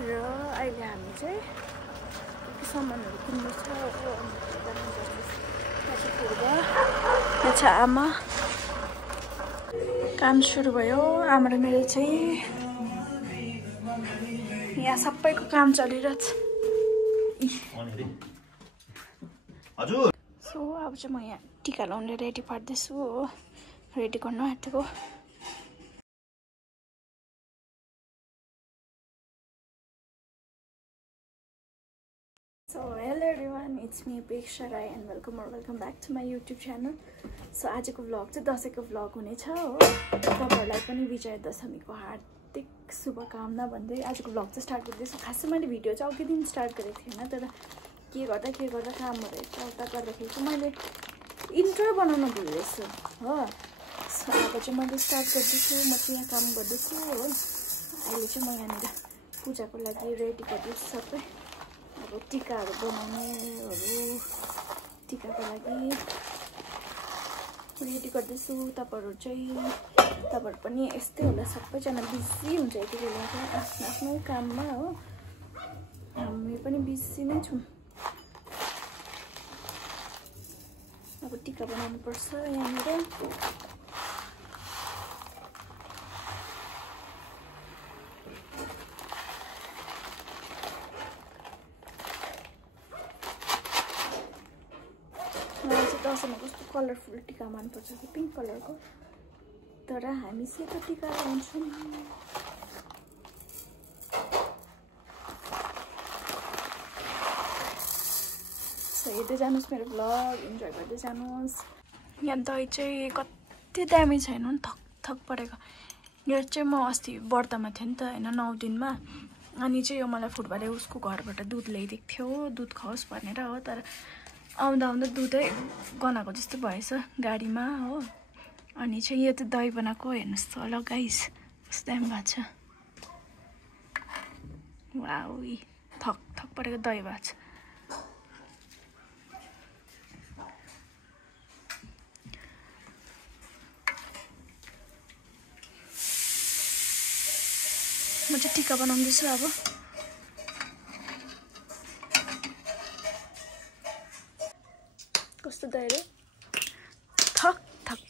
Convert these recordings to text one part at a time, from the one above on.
र अहिले हामी चाहिँ सामानहरू किन्नु छ। यहाँ छ आमा। काम सुरु भयो। आमा र मेरो चाहिँ यहाँ सबैको काम चलिरहेछ। हजुर। सो अब चाहिँ म यहाँ टिका लाउने रेडी पार्दैछु हो। रेडी गर्नु आँटेको। So hello everyone, it's me Apeksha Rai and welcome back to my YouTube channel. So आजको vlog चाहिँ दशैंको vlog हुनेछ हो। तपाईहरुलाई पनि विजय दशमीको हार्दिक शुभकामना भन्दै आजको vlog चाहिँ स्टार्ट गर्दैछु। खासै मैले भिडियो चाहिँ अघि दिन स्टार्ट गरेको थिएन, तर के गर्दा कामहरु यता गर्दाखेरि चाहिँ मैले इन्ट्रो बनाउन भुलेछु हो। सो अब चाहिँ मैले स्टार्ट गर्दैछु। म चाहिँ यहाँ काम गर्दैछु हो। अहिले चाहिँ म यहाँनिर पूजाको लागि रेडी गर्दैछु सबै। अब टिकाहरू बनाउनेहरू टिकाको लागि रेडी गर्दैछु। तपाईँहरू पनि यस्तै होला, सबैजना बिजी हुन्छ यति बेला चाहिँ आफ्नो काममा हो। हामी पनि बिजी नै छौँ। अब टिका बनाउनु पर्छ यहाँनिर। दसैँमा कस्तो कलरफुल टिका मनपर्छ कि पिङ्क कलरको, तर हामी सेतो टिका लगाउँछौँ। सो हेर्दै जानुहोस् मेरो भ्लग, इन्जोय गर्दै जानुहोस्। यहाँ दही चाहिँ कति दामी छ हेर्नु नि, थक परेको। यो चाहिँ म अस्ति व्रतमा थिएँ नि त होइन, 9 दिनमा। अनि चाहिँ यो मलाई फुटबाले उसको घरबाट दुध ल्याइदिएको थियो, दुध खाओस् भनेर हो। तर आउँदा दुधै गनाएको जस्तो भएछ गाडीमा हो। अनि चाहिँ यो त दही बनाएको हेर्नुहोस् त ल गाइस, कस्तो दामी भएको छ। वाउ, थक परेको दही भएको छ। म चाहिँ टिका बनाउँदैछु अब। कस्तो दही रे, थक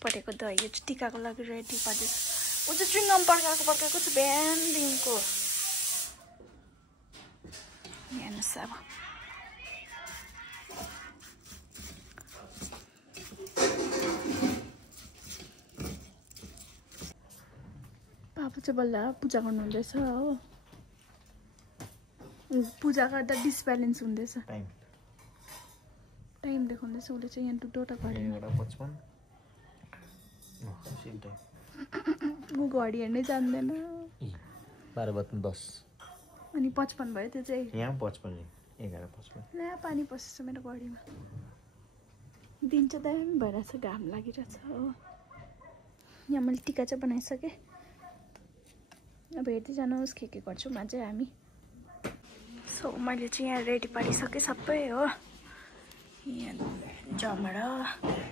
परेको दही। यो चाहिँ टिकाको लागि रेडी पार्दैछु। ऊ चाहिँ चुइङ्गम पड्काएको छ बिहानदेखिको। हेर्नुहोस् अब पापा चाहिँ बल्ल पूजा गर्नुहुँदैछ हो। पूजा गर्दा डिसब्यालेन्स हुँदैछ, टाइम देखाउँदैछ उसले चाहिँ। यहाँ दुईवटा घडी, ऊ घडी हेर्नै जान्दैन। 12:10 अनि 55 भयो त्यो चाहिँ। यहाँ 55 11:55 ला पानी पसेछ मेरो घडीमा। दिन चाहिँ दामी भइरहेछ, घाम लागिरहेछ हो। यहाँ मैले टिका चाहिँ बनाइसकेँ। अब हेर्दै जानुहोस् के गर्छौँ अझै हामी। सो मैले चाहिँ यहाँ रेडी पारिसकेँ सबै हो। यहाँ जमरा,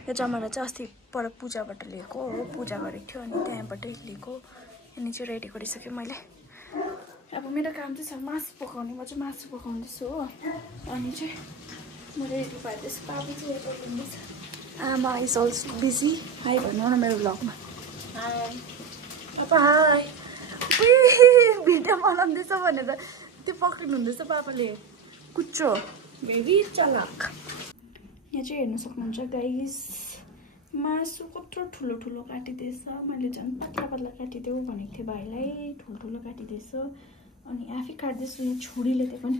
यो जमरा चाहिँ अस्ति पर पूजाबाट लिएको हो। पूजा गरेको थियो अनि त्यहाँबाटै लिएको। अनि चाहिँ रेडी गरिसकेँ मैले। अब मेरो काम चाहिँ छ मासु पकाउने। म चाहिँ मासु पकाउँदैछु हो। अनि चाहिँ म रेडी पार्दैछु। पापा चाहिँ हेरेर हुँदैछ। आमा इज अल्सो बिजी। हाई भन्नु न मेरो भ्लगमा। हाई पापा, हाई। भिडियो बनाउँदैछ भनेर त्यो पक्रिनु हुँदैछ पापाले। कुच्चो भेरी चलाक। यहाँ चाहिँ हेर्न सक्नुहुन्छ गाइस, मासु कत्रो ठुलो काटिदिएछ। मैले झन् पतला काटिदेऊ भनेको थिएँ भाइलाई, ठुलो काटिदिएछ। अनि आफै काट्दैछु यहाँ छुरीले। त्यो पनि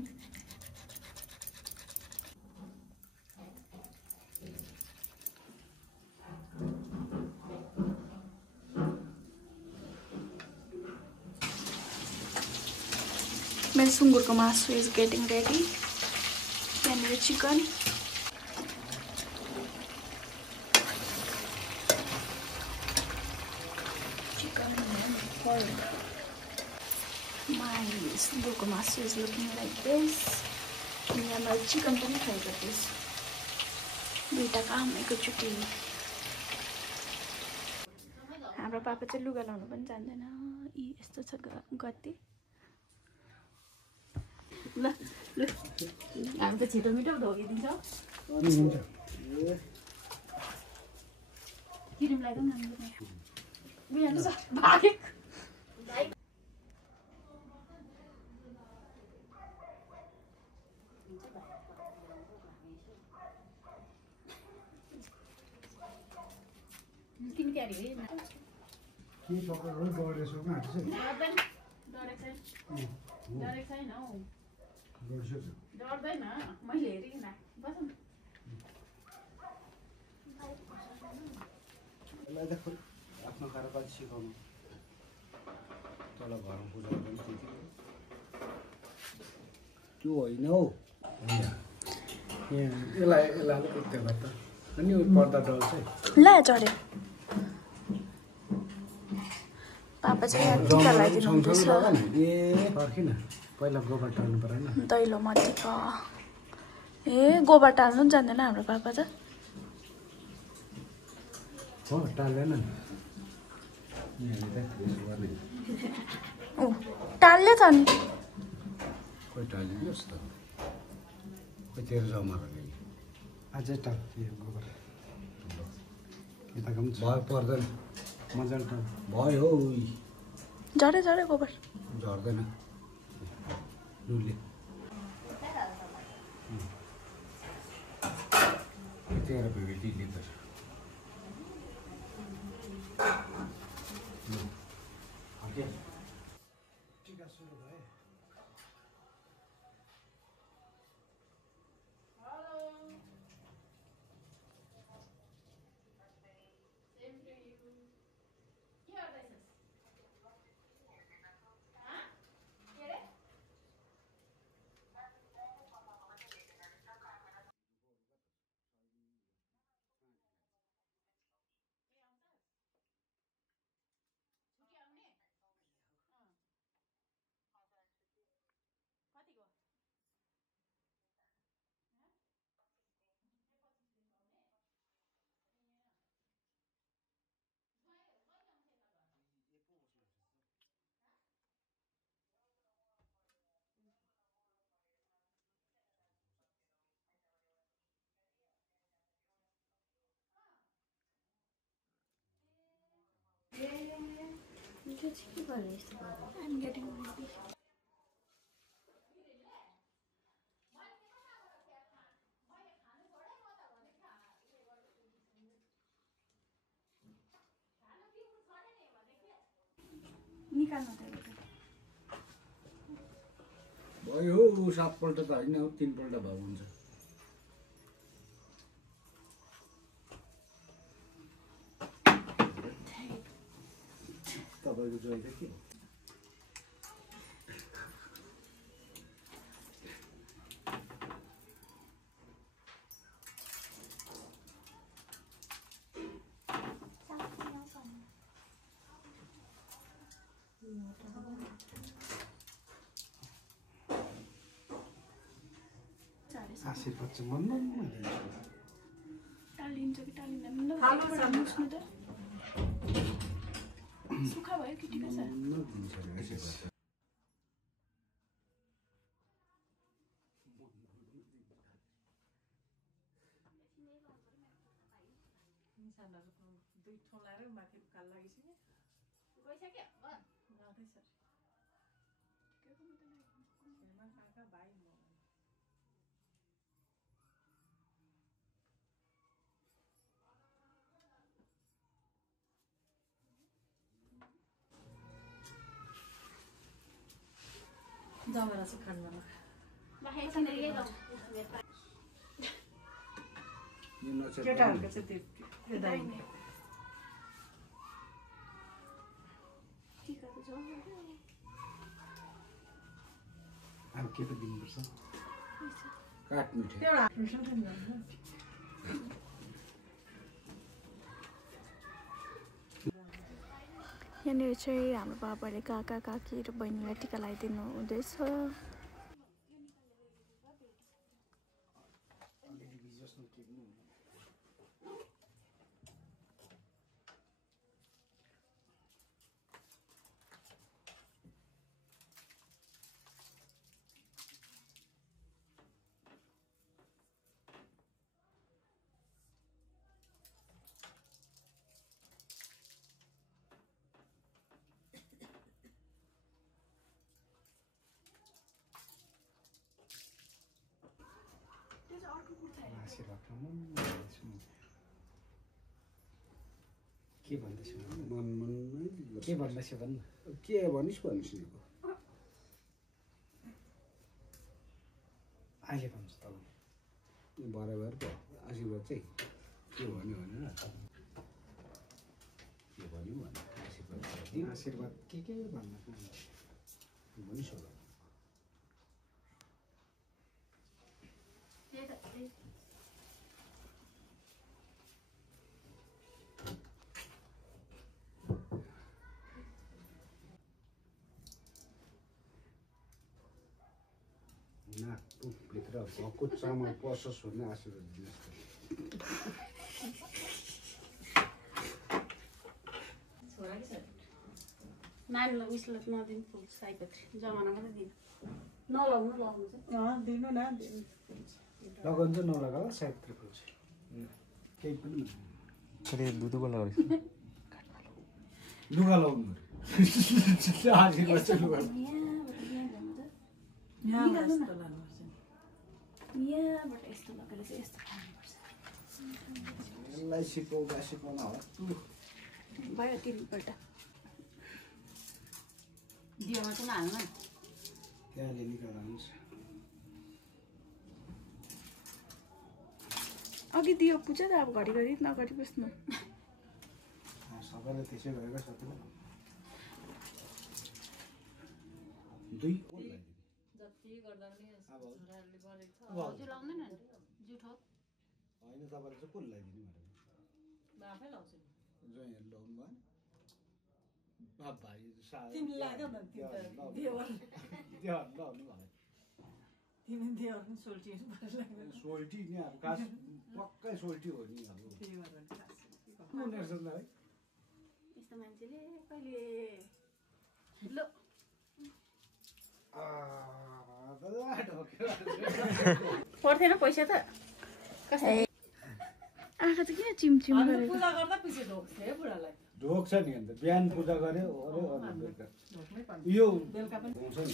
मेरो सुँगुरको मासु इज गेटिङ रेडी। यहाँनिर चिकन, my सुँगुरको मासु इज लुकिङ लाइक दिस। यहाँ मैले चिकन पनि फ्राई गर्दैछु, दुईटा काम एकैचोटि। हाम्रो पापा चाहिँ लुगा लाउनु पनि जान्दैन यी यस्तो छ गति ल ल हामी त छिटो मिठो धोगिदिन्छौँ क्रिम लगाइदिउँ न बिहान भागे तिमी क्या अरे के पकाएको डढेछौँ आँट्छ डरेको छैन हौ डर्दैन मैले हेरिकन बस न यसलाई त आफ्नो कारोबार सिकाउनु तल घरमा पूजा गर्नु त्यो होइन हौ यसलाई अलिकति त्यो त अनि पर्दा डल्छ ल चढ्यो पापा चाहिँ यहाँ टिका लगाइदिनु हुँदैछ ए पर्खिन पहिला गोबर टाल्नु परेन दैलो मटिका ए गोबर टाल्नु पनि जान्दैन हाम्रो पापा त हो टाल्दैन ऊ टाल्यो त नि खोइ टालिदिनुहोस् त खोइ तेरो जमा अझै टाल गोबर यताको पनि भयो पर्दैन मजाले टाल भयो हौ झऱ्यो झऱ्यो गोबर झर्दैन नुले तेरो भेटी लिन्छ टिका सुरु भयो I'm getting ready. निकाल्नु त भयो 7 पल्ट त होइन 3 पल्ट भयो हुन्छ तपाईँको जोइ त के हो आशीर्वाद चाहिँ मनमा दिन्छु टालिन्छ कि टालिँदैन ल मुस्नु त सुक्खा भयो कि ठिकै छ दिन्छ अरे आशीर्वाद दुई ठाउँ लाएर माथि उकाल लागिसक्यो गइसक्यो जाँदैछ काका भाइ म जमरा चाहिँ खानु केटाहरूको चाहिँ त्यो अब के त दिनुपर्छ काट मिठो यहाँनिर चाहिँ हाम्रो बाबाले काका काकी र बहिनीलाई टिका लगाइदिनु हुँदैछ आशीर्वाद के भन्दैछु मन के भन्दैछु भन्नु के भनिस् भन्नुहोस् नि अहिले भन्छु तपाईँ बराबर पो आशीर्वाद चाहिँ के भन्यो भनेर के भन्यो भने आशीर्वाद के भन्न भनिस् होला नाकभित्र भक्कु चामल पसोस् भन्ने आशीर्वाद दिनुहोस् नानीलाई उयसलाई नदिनु फुल सयपत्री जमाना मात्रै दिनु नलाउनु लाउनु चाहिँ दिनु न लगाउनु चाहिँ नलगाला सयपत्री फुल चाहिँ केही पनि दुधको लगाउँछ लुगा लाउनु आशीर्वाद चाहिँ लुगा यहाँबाट यस्तो लगेर चाहिँ यस्तो खानुपर्छ यसलाई सिकाउन होला भयो 3 पल्ट दियोमा चाहिँ हाल्नु त्यहाँले निकाल्दा हुन्छ अघि दियो पूजा त अब घरिघरि नगरी बस्नु सबैले त्यसै गरेको सबैलाई 2 जति गर्दा पनि छोराहरूले गरेको छ हजुर लाउँदैन नि जुठो होइन तपाईँले चाहिँ को लगाइदिनु भनेर म आफै लाउँछु जोइहरू लाउनु भयो भाइ तिमीले लाग्यो न तिमी दियो पनि सोल्टी नि अब खास पक्कै सोल्टी हो नि अब उनीहरूसँग है यस्तो मान्छेले कहिले ल पर्थेन पैसा त आँखा त किन चिमचिम गरेको पूजा गर्दा पछि ढोक्छ है बुढालाई ढोक्छ नि अन्त बिहान पूजा गऱ्यो यो बेलुका पनि ढोक्छ नि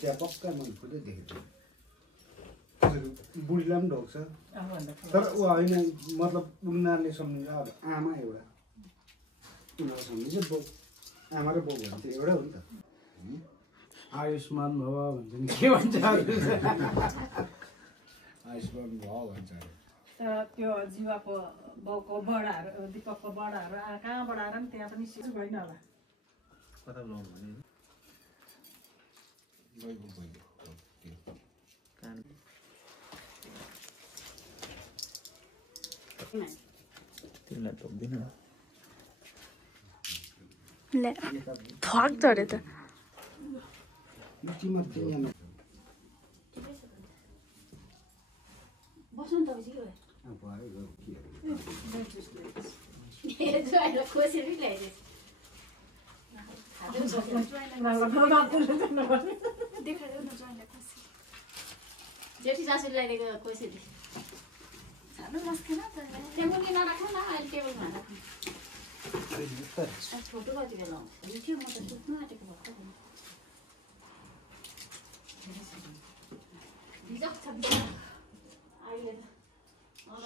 त्यहाँ पक्का मन खुदै देखेको बुढीलाई पनि ढोक्छ तर ऊ होइन मतलब उनीहरूले सम्झिन्छ अब आमा एउटा उनीहरू सम्झिन्छ बाउ आमा र बाउ भने चाहिँ एउटै हो नि त आयुष्मान भव भन्छ नि के भन्छ आयुष्मान भव भन्छ तर त्यो जीवाको बाउको बडाहरू दिपकको बडाहरू कहाँबाट आएर पनि त्यहाँ पनि सिक्नु भएन होला कता लाउनु भने तिमीलाई टोक्दिनँ ले फक झरे त बस्नु नि तपाईँ खोसेर देखाइदेऊ न ज्वाइँलाई खुसी जेठी सासूले ल्याइदिएको खोसेरी सानो मस्केन टेबलले नराख्नु न अहिले टेबलमा राख्नु फोटो कति बेला आउँछ थियो म त सुत्नु आँटेको भर्खर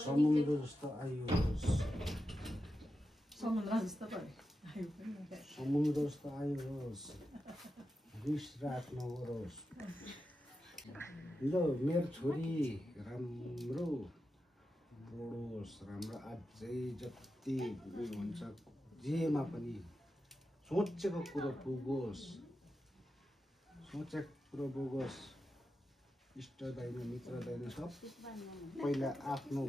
समुद्र जस्तो आयो समुद्र जस्तो पऱ्यो समुद्र जस्तो आयोस् रिस रात नगरोस् ल मेरो छोरी राम्रो बढोस् राम्रो अझै जति हुन्छ जेमा पनि सोचेको कुरो पुगोस् सोचेको कुरो पुगोस् इष्ट दैन मित्र दैन सब पहिला आफ्नो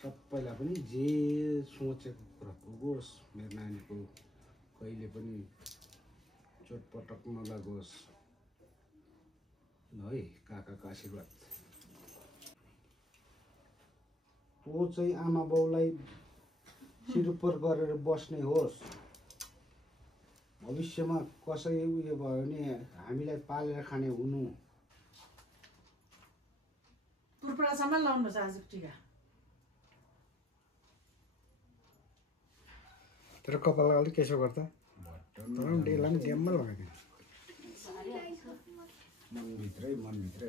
सबैलाई पनि जे सोचेको कुरा पुगोस् मेरो नानीको कहिले पनि चोटपटक नलागोस् है काकाको आशीर्वाद तँ चाहिँ आमा बाउलाई सिरुपर गरेर बस्ने होस् भविष्यमा कसै उयो भयो भने हामीलाई पालेर खाने हुनु टुरपडासम्म लाउनुपर्छ आज टिका तर कपाललाई अलिक यसो गर्दा डेला पनि ड्याम्म लगाइदिउँ मनभित्रै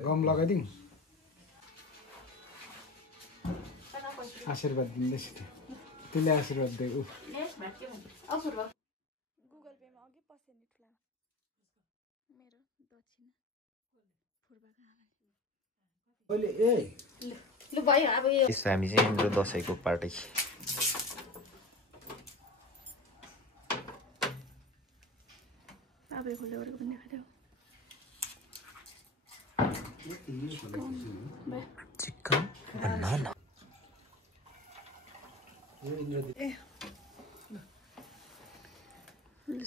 गम लगाइदिउँ आशीर्वाद दिँदै छिटो त्यसले आशीर्वाद दे ऊ गुगल पेमा अघि पस्यो नि ठुला मेरो दक्षिण फुर्बाको आमाले अहिले ए लु भयो अब यो हामी चाहिँ हाम्रो दसैँको पार्टी अब यो खुलेको पनि देखाइदेऊ चिकन बनाना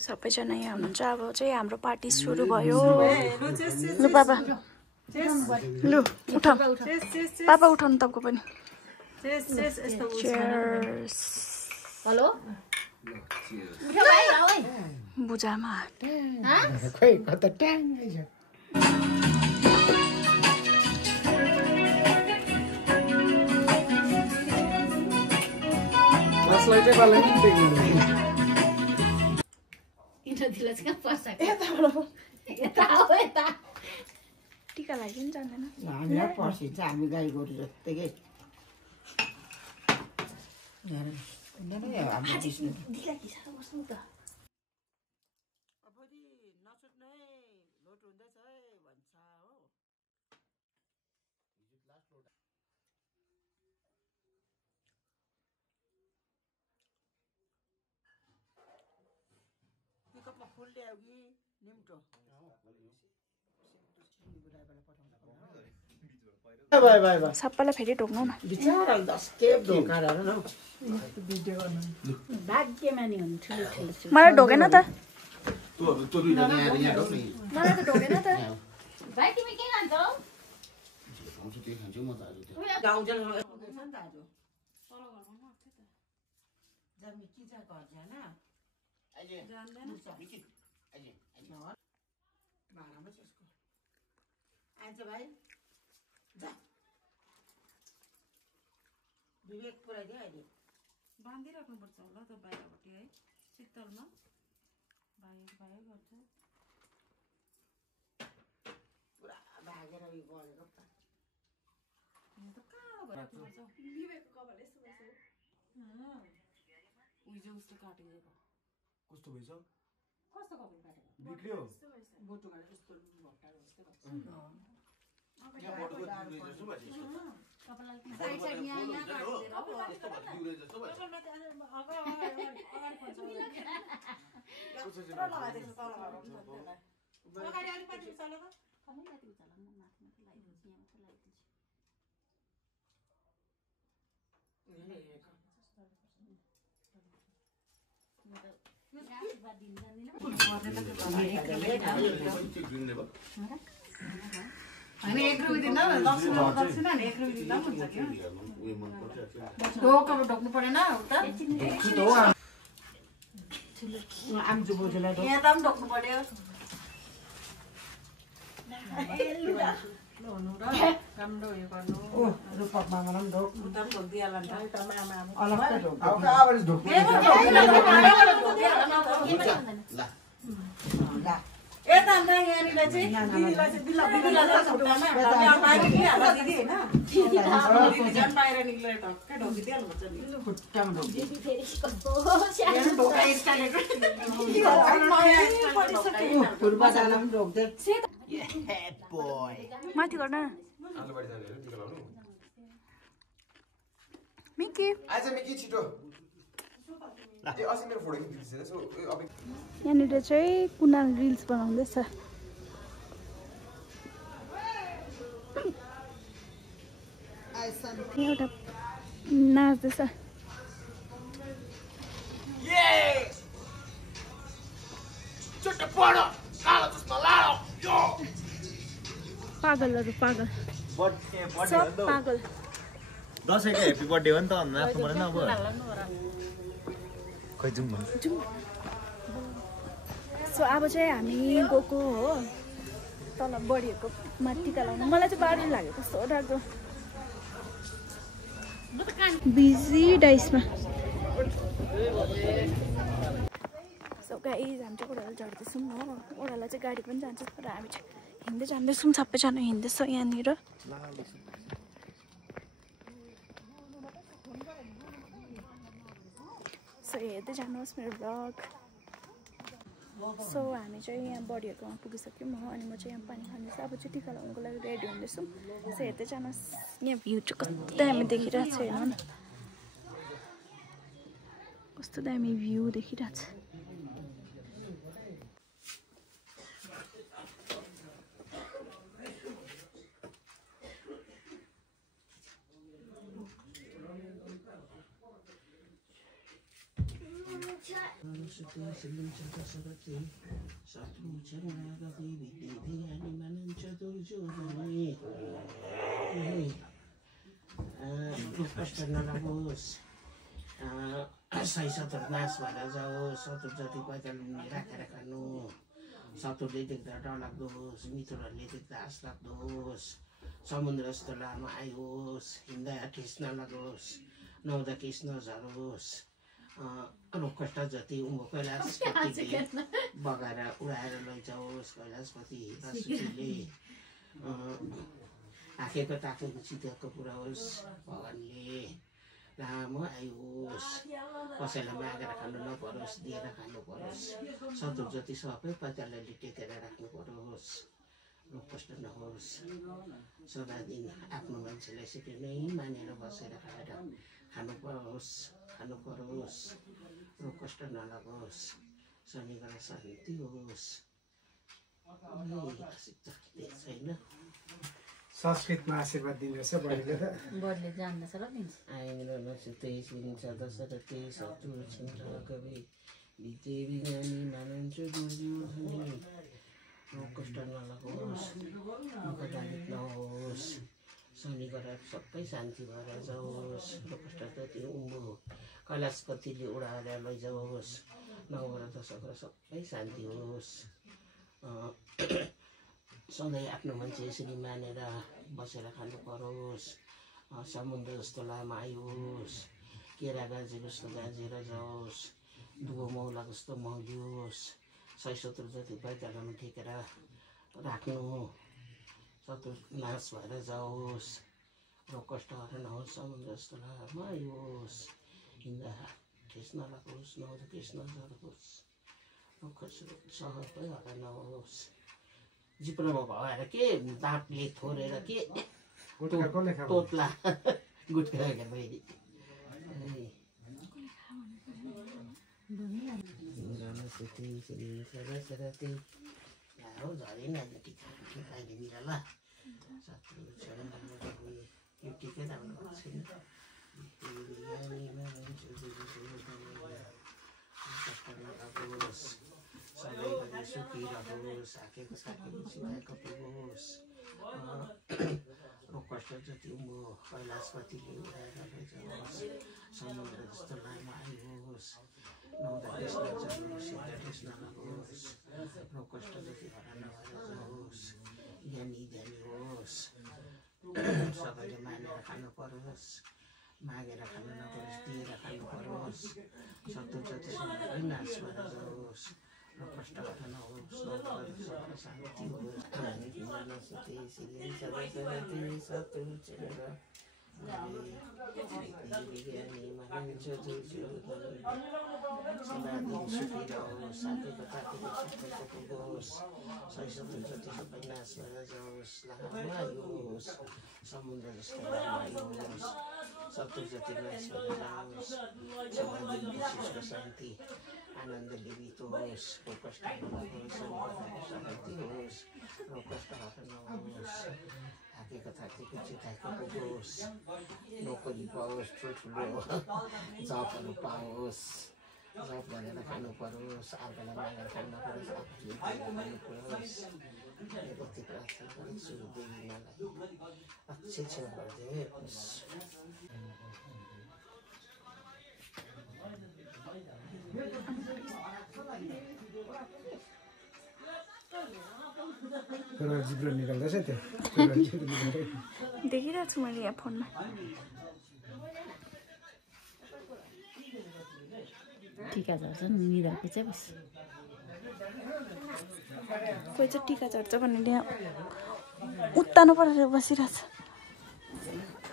सबैजना यहाँ हुनुहुन्छ अब चाहिँ हाम्रो पार्टी सुरु भयो लु पापा लु उठाऊ पापा उठाउनु तपाईँको पनि Cheers. हेलो बुझामा खोइ कता ट्याङ्गै छ कसलाई चाहिँ कसलाई नि देख्नु इन्टरदिला चाहिँ कहाँ पर्छ यता टिका लागि पनि जान्दैन हामीलाई पर्सिन्छ हामी गाई गोरु जत्तिकै फुल ल्याऊ कि निम्टो सबैलाई फेरि ढोक्नु न बिचारा 10 केप धोका न भाग्यमानी हुनु ठुलो ठुलो मलाई ढोकेन त यहाँ ढोक्ने मलाई त ढोकेन त भाइ तिमी के खान्छौ खान्छु त्यही खान्छु म त आज त्यो गाउँ जान हुँदैछ नि त आज जमी कि जा घर जान भाडामा त्यसको आइज भाइ जा विवेक पुऱ्याइदियो अहिले बाँधिराख्नुपर्छ होला त बाहिरपट्टि है शीतलमा भाइ गर्छ पुरा भागेर उयो गरेको त उहिजो उस्तो काटिदिएको कस्तो भएछ कस्तो कपाल काटेको बिग्रियो बोटो काटेको यस्तो भट्टाको जस्तो गर्छ यहाँ बडको जिउले जस्तो भएछ कपाल साइड साइड यहाँ काटिदिएर हामी 1 रुपैयाँ दिँदा 10 रुपैयाँ दक्षिणा नि 1 रुपैयाँ दिँदा पनि हुन्छ के ढोकामा ढोक्नु परेन उता आम्जु बोजूलाई यहाँ त पनि ढोक्नु पर्यो हुनु र राम्रो उयो गर्नु ओ रूपक मामालाई पनि ढोक उता पनि ढोक्दिहाल्ला नि त अलग्गै ढोक आवाज ढोक्नु यता अन्त यहाँनिर चाहिँ दिदीलाई चाहिँ दिदीलाई चाहिँ खुट्टामा बाहिर निक्लिहाल्छ दिदी होइन दिदी झन् बाहिर निक्लेर ढक्कै ढोकिदिइहाल्नुपर्छ नि खुट्टामा ढोक यहाँ ढोका स्टाइल फुर्बा जान पनि ढोक्दै माथि गर्न मिकी आज मिकी छिटो ए अस्ति मेरो फोटो खिच्दैछ सो अब यहाँनिर चाहिँ कुनाल रिल्स बनाउँदैछ एउटा नाच्दैछ पागलहरू पागल सब पागल दसैँको ह्याप्पी बर्थडे हो नि त नाच्नु परेन अब खै जाउँ भन्नु सो अब चाहिँ हामी गएको हो तल बडीहरूको मा टिका लाउनु मलाई चाहिँ बाह्र लाग्यो कस्तो राम्रो बिजी डाइसमा सो गाइज हामी चाहिँ ओह्रालो झर्दैछौँ हो ओह्रालो चाहिँ गाडी पनि जान्छ तर हामी चाहिँ हिँड्दै जाँदैछौँ सबैजना हिँड्दैछ यहाँनिर सो हेर्दै जानुहोस् मेरो भ्लग। सो हामी चाहिँ यहाँ बडीहरूकोमा पुगिसक्यौँ हो अनि म चाहिँ यहाँ पानी खाँदैछु। अब चाहिँ टिका लगाउनुको लागि रेडी हुँदैछौँ। सो हेर्दै जानुहोस् यहाँ भ्यू चाहिँ कस्तो दामी देखिरहेको छ हेर्नु न कस्तो दामी भ्यू देखिरहेको छ। कष्ट नलागोस्, सही सतुर नाश भएर जाओस्, सतुर जति पैतालुङ्गी राखेर खानु, सतुरले देख्दा डरलाग्दो होस्, मित्रहरूले देख्दा आश लाग्दो होस्, समुद्र जस्तो लामो आयोस्, हिँड्दा ठिस नलागोस्, नुहाउँदा केस नझरोस्, रोग कष्ट जति उँभो कैलाशपतिले बगाएर उडाएर लैजाओस्, कैलाशपति बासुकीले आँखेको तातो चिताको पुरा होस्, भगवानले लामो आयोस्, कसैलाई मागेर खानु नपरोस्, दिएर खानु परोस्, सतुर जति सबै पैतालले टेकेर राख्नु परोस्, रोग कष्ट नहोस्, सदा दिन आफ्नो मान्छेलाई यसरी नै मानेर बसेर खाएर खानु परोस्, रोग कष्ट नलागोस्, शनि ग्रह शान्ति होस्। छैन संस्कृतमा आशीर्वाद दिनुहोस् बडीले त बडीले जान्दछ र दिन्छ आइन्द्र नसुते सिन्छ दशरथे शत्रु छिन्छ कवि विद्ये विज्ञानी मानन्छु दुर्योधनी रोग कष्ट नलागोस्, दुःखदायक नहोस्, शनि ग्रह सबै शान्ति भएर जाओस्, रोग कष्ट जति उँभो कैलाशपतिले उडाएर लैजाओस्, नवग्रह दशग्रह सबै शान्ति होस्, सधैँ आफ्नो मान्छे यसरी मानेर बसेर खानु परोस्, समुद्र जस्तो लामो आयोस्, केरा गाजे जस्तो गाजेर जाओस्, दुबो मौला जस्तो मौलियोस्, सय सत्तर जति पैतालामा टेकेर राख्नु, शत्रु नाश भएर जाओस्, रोग कष्टहरू नहोस्, समुद्र जस्तो लामो आयोस्, हिँड्दा ठेस नलागोस्, नुहाउँदा केस नझरोस्, रोग कष्ट सबै हरा नहोस्, जिब्रोमा भएर के दाँतले थोरेर के तोत्ला गुट्का बहिनी सरस्वती हो झरेन टिका अहिले बिराला शत्रु यो टिकै राम्रो भएको छैन कष्ट नलागोस्, सधैँ सुखी रहोस्, आँखेको साकेको चिताएको पुगोस्, रोग कष्ट जति उँभो कैलाशपतिले उडाएर लैजाओस्, समुद्र जस्तो लामो आयोस्, नुहाउँदा ठेस नजाओस्, हिँड्दा ठेस नलागोस्, रोग कष्ट जति हरा नभएर जाओस्, ज्ञानी होस्, सबैले मानेर खानु परोस्, मागेर खानु नपरोस्, दिएर खानु परोस्, शत्रु जति सबै नाश भएर जाओस्, रोग कष्ट हरा नहोस्, शान्ति होस्, शत्रु चिनेर विज्ञानी मानिन्छ सदा दिन सुखी रहोस्, साथीको तातीको सबैको पुगोस्, सय सत्तर जति सबै नाश भएर जाओस्, लामो आयोस्, समुद्र जस्तो लामो आयोस्, शत्रु जति नाश भएर जाओस्, सदा दिन खुसी शान्ति आनन्दले बितोस्, रोग कष्ट नहोस्, शान्ति होस्, रोग कष्ट हरा नहोस्, थाकेको थाकेको चिताएको पुगोस्, नोकरी पाओस्, ठुल्ठुलो जबहरू पाओस्, जब गरेर खानु परोस्, अर्कोलाई मागेर खानु नपरोस्, आफूले खानु परोस्, यति प्रार्थना गर्छु देवीमालाई अक्षय सेवा गर्दै होस्। जिब्रो निकाल्दैछ त्यो देखिरहेको छु मैले यहाँ फोनमा। टिका झर्छ नि निधाएको चाहिँ बस कोही चाहिँ टिका झर्छ भनेर यहाँ उत्तानो परेर बसिरहेछ।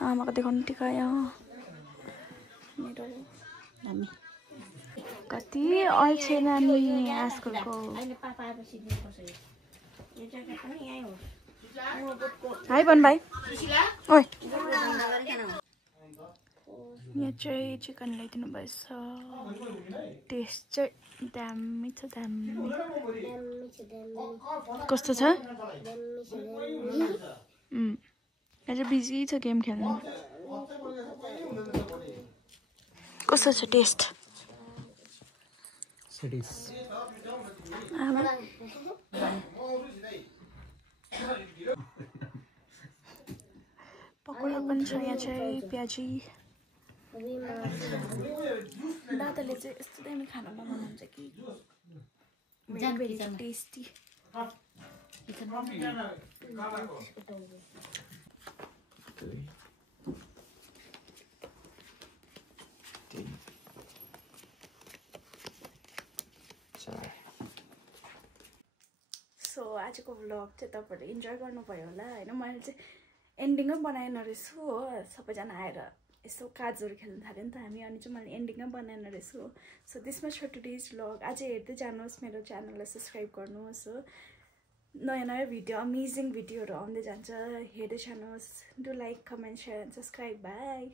आमाको देखाउनु टिका यहाँ दामी कति अल्छे नानी आजकलको अहिले पापा आएपछि दिनुपर्छ यो ज्याकेट पनि यहीँ हो हाई बन भाइ ओइ यहाँ चाहिँ चिकन ल्याइदिनु भएछ टेस्ट चाहिँ दामी छ दामी कस्तो छ आज बिजी छ गेम खेल्नु कस्तो छ टेस्ट पकौडा पनि छ यहाँ चाहिँ प्याजी दादाले चाहिँ यस्तो दामी खाना बनाउनुहुन्छ कि भेरी टेस्टी सो आजको भ्लग चाहिँ तपाईँहरूले इन्जोय गर्नुभयो होला होइन मैले चाहिँ एन्डिङै बनाएन रहेछु हो सबैजना आएर यसो काजहरू खेल्न थाल्यो नि त हामी अनि चाहिँ मैले एन्डिङै बनाएन रहेछु सो त्यसमा छ टुडेज भ्लग अझै हेर्दै जानुहोस् मेरो च्यानललाई सब्सक्राइब गर्नुहोस् हो नयाँ नयाँ भिडियो अमेजिङ भिडियोहरू आउँदै जान्छ हेर्दै जानुहोस् do like comment share and subscribe by